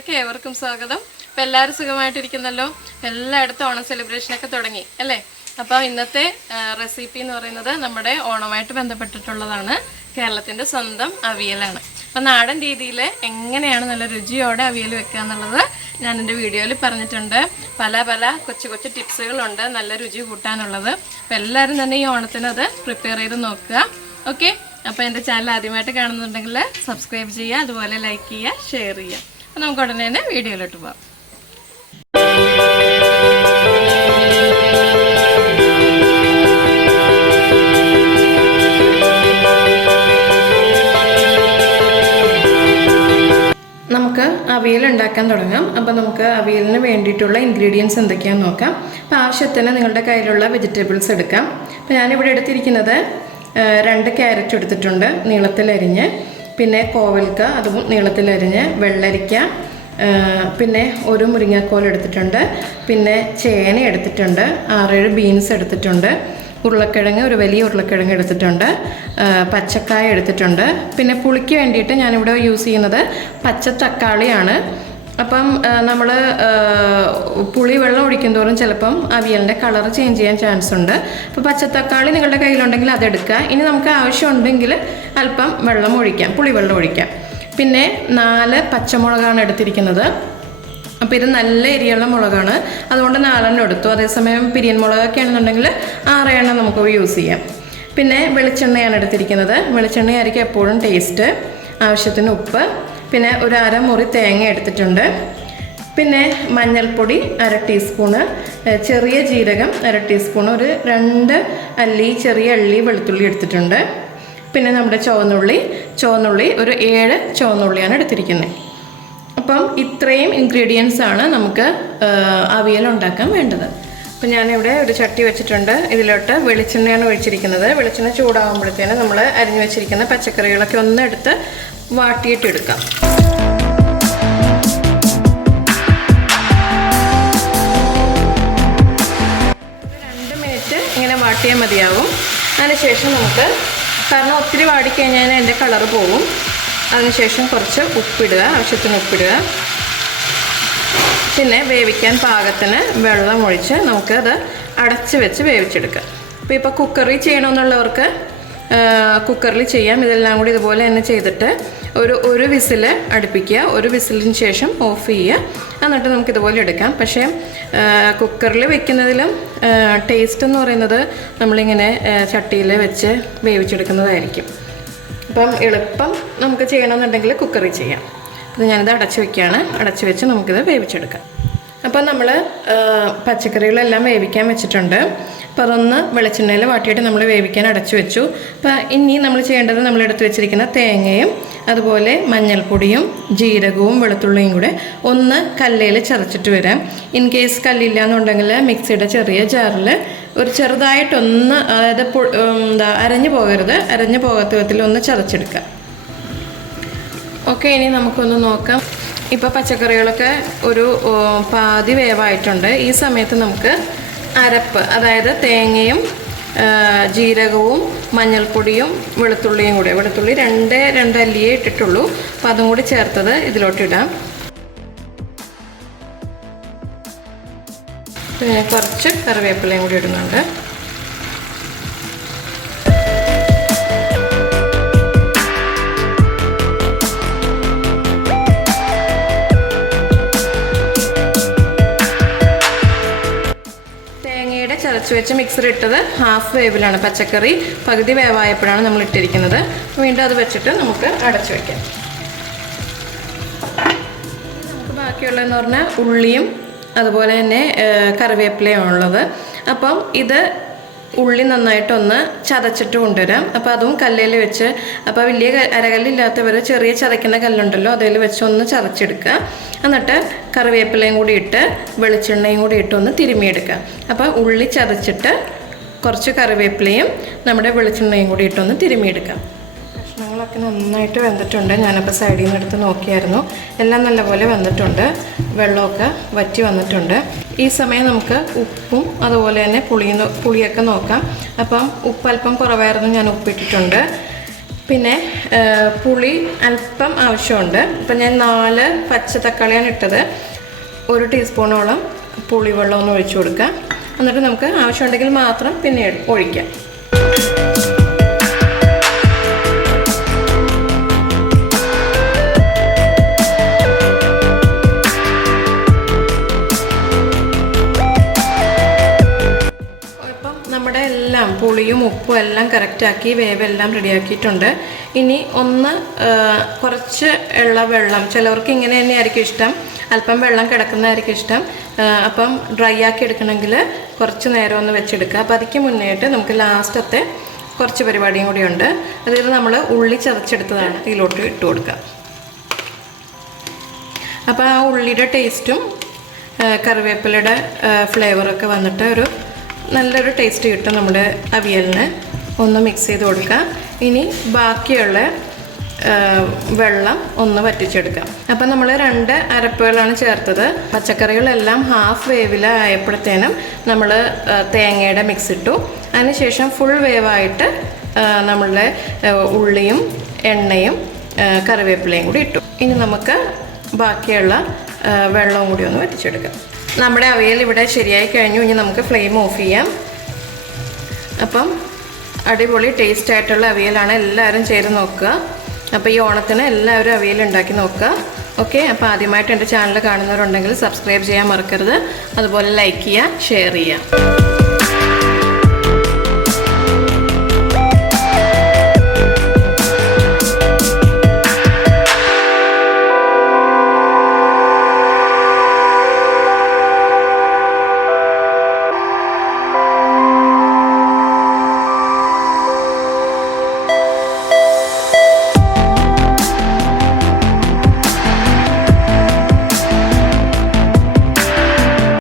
ചാനലിലേക്ക് ഏവർക്കും സ്വാഗതം. അപ്പോൾ എല്ലാവരും സുഖമായിട്ടിരിക്കുന്നല്ലോ. എല്ലായിടത്തും ഓണം സെലിബ്രേഷനൊക്കെ തുടങ്ങി അല്ലേ? അപ്പോൾ ഇന്നത്തെ റെസിപ്പി എന്ന് പറയുന്നത് നമ്മുടെ ഓണമായിട്ട് ബന്ധപ്പെട്ടിട്ടുള്ളതാണ്. കേരളത്തിൻ്റെ സ്വന്തം അവിയലാണ്. അപ്പോൾ നാടൻ രീതിയിൽ എങ്ങനെയാണ് നല്ല രുചിയോടെ അവിയൽ വെക്കുക എന്നുള്ളത് ഞാൻ എൻ്റെ വീഡിയോയിൽ പറഞ്ഞിട്ടുണ്ട്. പല കൊച്ചു കൊച്ചു ടിപ്സുകളുണ്ട് നല്ല രുചി കൂട്ടാനുള്ളത്. അപ്പോൾ എല്ലാവരും തന്നെ ഈ ഓണത്തിന് അത് പ്രിപ്പയർ ചെയ്ത് നോക്കുക. ഓക്കെ, അപ്പോൾ എൻ്റെ ചാനൽ ആദ്യമായിട്ട് കാണുന്നുണ്ടെങ്കിൽ സബ്സ്ക്രൈബ് ചെയ്യുക, അതുപോലെ ലൈക്ക് ചെയ്യുക, ഷെയർ ചെയ്യുക. അപ്പോൾ നമുക്ക് ഉടനെ തന്നെ വീഡിയോയിലോട്ട് പോകാം. നമുക്ക് അവിയൽ ഉണ്ടാക്കാൻ തുടങ്ങാം. അപ്പോൾ നമുക്ക് അവിയലിന് വേണ്ടിയിട്ടുള്ള ഇൻഗ്രീഡിയൻസ് എന്തൊക്കെയാണെന്ന് നോക്കാം. അപ്പോൾ ആവശ്യത്തിന് നിങ്ങളുടെ കയ്യിലുള്ള വെജിറ്റബിൾസ് എടുക്കാം. അപ്പോൾ ഞാനിവിടെ എടുത്തിരിക്കുന്നത് 2 ക്യാരറ്റ് എടുത്തിട്ടുണ്ട് നീളത്തിലരിഞ്ഞ്, പിന്നെ കോവൽക്ക അതും നീളത്തിലരിഞ്ഞ്, വെള്ളരിക്ക, പിന്നെ ഒരു മുരിങ്ങാക്കോൽ എടുത്തിട്ടുണ്ട്, പിന്നെ ചേന എടുത്തിട്ടുണ്ട്, 6-7 ബീൻസ് എടുത്തിട്ടുണ്ട്, ഉരുളക്കിഴങ്ങ് ഒരു വലിയ ഉരുളക്കിഴങ്ങ് എടുത്തിട്ടുണ്ട്, പച്ചക്കായ എടുത്തിട്ടുണ്ട്. പിന്നെ പുളിക്ക് വേണ്ടിയിട്ട് ഞാനിവിടെ യൂസ് ചെയ്യുന്നത് പച്ച തക്കാളിയാണ്. അപ്പം നമ്മൾ പുളി വെള്ളം ഒഴിക്കും തോറും ചിലപ്പം അവിയലിൻ്റെ കളർ ചേഞ്ച് ചെയ്യാൻ ചാൻസ് ഉണ്ട്. അപ്പോൾ പച്ചത്തക്കാളി നിങ്ങളുടെ കയ്യിലുണ്ടെങ്കിൽ അതെടുക്കുക. ഇനി നമുക്ക് ആവശ്യമുണ്ടെങ്കിൽ അല്പം വെള്ളം ഒഴിക്കാം, പുളി വെള്ളം ഒഴിക്കാം. പിന്നെ 4 പച്ചമുളകാണ് എടുത്തിരിക്കുന്നത്. അപ്പോൾ ഇത് നല്ല എരിയുള്ള മുളകാണ്, അതുകൊണ്ട് 4 എടുത്തു. അതേസമയം പിരിയൻ മുളകൊക്കെ ആണെന്നുണ്ടെങ്കിൽ 6 നമുക്ക് യൂസ് ചെയ്യാം. പിന്നെ വെളിച്ചെണ്ണയാണ് എടുത്തിരിക്കുന്നത്. വെളിച്ചെണ്ണയായിരിക്കും എപ്പോഴും ടേസ്റ്റ്. ആവശ്യത്തിന് ഉപ്പ്, പിന്നെ ഒരു 1/2 മുറി തേങ്ങ എടുത്തിട്ടുണ്ട്, പിന്നെ മഞ്ഞൾപ്പൊടി 1/2 ടീസ്പൂണ്, ചെറിയ ജീരകം 1/2 ടീസ്പൂണ്, ഒരു 2 അല്ലി ചെറിയ അള്ളി വെളുത്തുള്ളി എടുത്തിട്ടുണ്ട്. പിന്നെ നമ്മുടെ ചുവന്നുള്ളി ഒരു 7 ചുവന്നുള്ളിയാണ് എടുത്തിരിക്കുന്നത്. അപ്പം ഇത്രയും ഇൻഗ്രീഡിയൻസ് ആണ് നമുക്ക് അവിയൽ ഉണ്ടാക്കാൻ വേണ്ടത്. അപ്പം ഞാനിവിടെ ഒരു ചട്ടി വെച്ചിട്ടുണ്ട്. ഇതിലോട്ട് വെളിച്ചെണ്ണയാണ് ഒഴിച്ചിരിക്കുന്നത്. വെളിച്ചെണ്ണ ചൂടാകുമ്പോഴത്തേന് നമ്മൾ അരിഞ്ഞു വെച്ചിരിക്കുന്ന പച്ചക്കറികളൊക്കെ ഒന്ന് എടുത്ത് വാട്ടിയിട്ടെടുക്കാം. ഇങ്ങനെ വാട്ടിയാൽ മതിയാവും. അതിനുശേഷം നമുക്ക്, കാരണം ഒത്തിരി വാടിക്കഴിഞ്ഞാൽ അതിൻ്റെ കളറ് പോകും, അതിനുശേഷം കുറച്ച് ഉപ്പിടുക, ആവശ്യത്തിന് ഉപ്പിടുക. പിന്നെ വേവിക്കാൻ പാകത്തിന് വെള്ളം ഒഴിച്ച് നമുക്കത് അടച്ച് വെച്ച് വേവിച്ചെടുക്കാം. ഇപ്പോൾ കുക്കറിൽ ചെയ്യണമെന്നുള്ളവർക്ക് കുക്കറിൽ ചെയ്യാം. ഇതെല്ലാം കൂടി ഇതുപോലെ തന്നെ ചെയ്തിട്ട് ഒരു വിസിൽ അടുപ്പിക്കുക. ഒരു വിസിലിന് ശേഷം ഓഫ് ചെയ്യുക. എന്നിട്ട് നമുക്കിതുപോലെ എടുക്കാം. പക്ഷേ കുക്കറിൽ വെക്കുന്നതിലും ടേസ്റ്റ് എന്ന് പറയുന്നത് നമ്മളിങ്ങനെ ചട്ടിയിൽ വെച്ച് വേവിച്ചെടുക്കുന്നതായിരിക്കും. അപ്പം എളുപ്പം നമുക്ക് ചെയ്യണമെന്നുണ്ടെങ്കിൽ കുക്കറിൽ ചെയ്യാം. അപ്പോൾ ഞാനിത് അടച്ച് വയ്ക്കുകയാണ്. അടച്ച് വെച്ച് നമുക്കിത് വേവിച്ചെടുക്കാം. അപ്പം നമ്മൾ പച്ചക്കറികളെല്ലാം വേവിക്കാൻ വെച്ചിട്ടുണ്ട്. അപ്പോൾ അതൊന്ന് വെളിച്ചെണ്ണയിൽ വാട്ടിയിട്ട് നമ്മൾ വേവിക്കാൻ അടച്ചു വെച്ചു. അപ്പോൾ ഇനി നമ്മൾ ചെയ്യേണ്ടത്, നമ്മളെടുത്ത് വെച്ചിരിക്കുന്ന തേങ്ങയും അതുപോലെ മഞ്ഞൾപ്പൊടിയും ജീരകവും വെളുത്തുള്ളിയും കൂടെ ഒന്ന് കല്ലിൽ ചതച്ചിട്ട് വരാം. ഇൻ കേസ് കല്ലില്ല എന്നുണ്ടെങ്കിൽ മിക്സിയുടെ ചെറിയ ജാറിൽ ഒരു ചെറുതായിട്ടൊന്ന്, അതായത് അരഞ്ഞു പോകാത്ത വിധത്തിൽ ഒന്ന് ചതച്ചെടുക്കാം. ഓക്കെ, ഇനി നമുക്കൊന്ന് നോക്കാം. ഇപ്പോൾ പച്ചക്കറികളൊക്കെ ഒരു പാതി വേവായിട്ടുണ്ട്. ഈ സമയത്ത് നമുക്ക് അരപ്പ്, അതായത് തേങ്ങയും ജീരകവും മഞ്ഞൾപ്പൊടിയും വെളുത്തുള്ളിയും കൂടെ, വെളുത്തുള്ളി 2 അല്ലിയേ ഇട്ടിട്ടുള്ളൂ, അപ്പോൾ അതും കൂടി ചേർത്തത് ഇതിലോട്ടിടാം. പിന്നെ കുറച്ച് കറിവേപ്പിലയും കൂടി ഇടുന്നുണ്ട്. ചതച്ച് വെച്ച് മിക്സർ ഇട്ടത് ഹാഫ് വേവിലാണ്. പച്ചക്കറി പകുതി വേവായപ്പോഴാണ് നമ്മൾ ഇട്ടിരിക്കുന്നത്. വീണ്ടും അത് വെച്ചിട്ട് നമുക്ക് അടച്ചു വയ്ക്കാം. നമുക്ക് ബാക്കിയുള്ളതെന്ന് പറഞ്ഞാൽ ഉള്ളിയും അതുപോലെ തന്നെ കറിവേപ്പിലയും ഉള്ളത്. അപ്പം ഇത് ഉള്ളി നന്നായിട്ടൊന്ന് ചതച്ചിട്ട് കൊണ്ടുവരാം. അപ്പോൾ അതും കല്ലിൽ വെച്ച്, അപ്പോൾ വലിയ അരകല്ലില്ലാത്തവർ ചെറിയ ചതയ്ക്കുന്ന കല്ലുണ്ടല്ലോ, അതിൽ വെച്ച് ഒന്ന് ചതച്ചെടുക്കുക. എന്നിട്ട് കറിവേപ്പിലയും കൂടി ഇട്ട് വെളിച്ചെണ്ണയും കൂടി ഇട്ടൊന്ന് തിരുമ്മിയെടുക്കുക. അപ്പോൾ ഉള്ളി ചതച്ചിട്ട് കുറച്ച് കറിവേപ്പിലയും നമ്മുടെ വെളിച്ചെണ്ണയും കൂടി ഇട്ടൊന്ന് തിരുമ്മിയെടുക്കാം. കഷ്ണങ്ങളൊക്കെ നന്നായിട്ട് വെന്തിട്ടുണ്ട്. ഞാനപ്പോൾ സൈഡിൽ നിന്ന് എടുത്ത് നോക്കിയായിരുന്നു. എല്ലാം നല്ലപോലെ വെന്തിട്ടുണ്ട്, വെള്ളമൊക്കെ വറ്റി വന്നിട്ടുണ്ട്. ഈ സമയം നമുക്ക് ഉപ്പും അതുപോലെ തന്നെ പുളിയൊക്കെ നോക്കാം. അപ്പം ഉപ്പ് അല്പം കുറവായിരുന്നു, ഞാൻ ഉപ്പിട്ടിട്ടുണ്ട്. പിന്നെ പുളി അല്പം ആവശ്യമുണ്ട്. ഇപ്പം ഞാൻ 4 പച്ച തക്കാളിയാണ് ഇട്ടത്. 1 ടീസ്പൂണോളം പുളിവെള്ളം ഒന്ന് ഒഴിച്ചു കൊടുക്കാം. എന്നിട്ട് നമുക്ക് ആവശ്യമുണ്ടെങ്കിൽ മാത്രം പിന്നെ ഒഴിക്കാം. നമ്മുടെ എല്ലാം പുളിയും ഉപ്പും എല്ലാം കറക്റ്റാക്കി വേവെല്ലാം റെഡിയാക്കിയിട്ടുണ്ട്. ഇനി കുറച്ച് വെള്ളം, ചിലവർക്ക് ഇങ്ങനെ തന്നെ ആയിരിക്കും ഇഷ്ടം, അല്പം വെള്ളം കിടക്കുന്നതായിരിക്കും ഇഷ്ടം. അപ്പം ഡ്രൈ ആക്കി എടുക്കണമെങ്കിൽ കുറച്ച് നേരം ഒന്ന് വെച്ചെടുക്കുക. അപ്പോൾ അതിക്ക് മുന്നേയായിട്ട് നമുക്ക് ലാസ്റ്റത്തെ കുറച്ച് പരിപാടിയും കൂടിയുണ്ട്. അതായത് നമ്മൾ ഉള്ളി ചതച്ചെടുത്തതാണ് ഇതിലോട്ട് ഇട്ട് കൊടുക്കുക. അപ്പോൾ ആ ഉള്ളിയുടെ ടേസ്റ്റും കറിവേപ്പിലയുടെ ഫ്ലേവറൊക്കെ വന്നിട്ട് നല്ലൊരു ടേസ്റ്റ് കിട്ടും നമ്മുടെ അവിയലിന്. ഒന്ന് മിക്സ് ചെയ്ത് കൊടുക്കാം. ഇനി ബാക്കിയുള്ള വെള്ളം ഒന്ന് വറ്റിച്ചെടുക്കാം. അപ്പം നമ്മൾ 2 അരപ്പുകളാണ് ചേർത്തത്. പച്ചക്കറികളെല്ലാം ഹാഫ് വേവിലായപ്പോഴത്തേനും നമ്മൾ തേങ്ങയുടെ മിക്സ് ഇട്ടു. അതിനുശേഷം ഫുൾ വേവായിട്ട് നമ്മളുടെ ഉള്ളിയും എണ്ണയും കറിവേപ്പിലയും കൂടി ഇട്ടു. ഇനി നമുക്ക് ബാക്കിയുള്ള വെള്ളവും കൂടി ഒന്ന് വറ്റിച്ചെടുക്കാം. നമ്മുടെ അവിയൽ ഇവിടെ ശരിയായി കഴിഞ്ഞു. ഇനി നമുക്ക് ഫ്ലെയിം ഓഫ് ചെയ്യാം. അപ്പം അടിപൊളി ടേസ്റ്റ് ആയിട്ടുള്ള അവിയലാണ്. എല്ലാവരും ചെയ്ത് നോക്കുക. അപ്പോൾ ഈ ഓണത്തിന് എല്ലാവരും അവിയൽ ഉണ്ടാക്കി നോക്കുക. ഓക്കെ, അപ്പോൾ ആദ്യമായിട്ട് എൻ്റെ ചാനൽ കാണുന്നവരുണ്ടെങ്കിൽ സബ്സ്ക്രൈബ് ചെയ്യാൻ മറക്കരുത്. അതുപോലെ ലൈക്ക് ചെയ്യുക, ഷെയർ ചെയ്യുക.